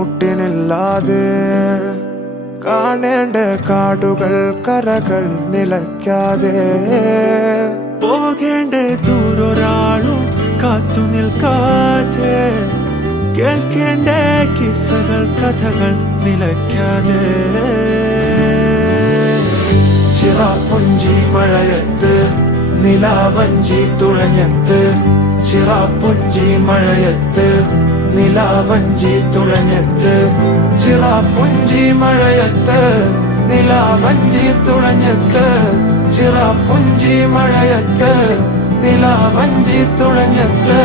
കുട്ടിനില്ലാതെ കാണേണ്ട കാടുകൾ കരകൾ നിലയ്ക്കാതെ പോകേണ്ട ദൂരൊരാളും കാത്തു നിൽക്കാതെ കേൾക്കേണ്ട കിസ്സകൾ കഥകൾ നിലയ്ക്കാതെ ചിറാപ്പുഞ്ചി മഴയത്ത് നിലാവഞ്ചി തുഴഞ്ഞത്ത് ചിറാപ്പുഞ്ചി മഴയത്ത് നിലാവഞ്ചി തുഴഞ്ഞത്ത് ചിറാപ്പുഞ്ചി മഴയത്ത് നിലാവഞ്ചി തുഴഞ്ഞത്ത് ചിറാപ്പുഞ്ചി മഴയത്ത് നിലാവഞ്ചി തുഴഞ്ഞത്ത്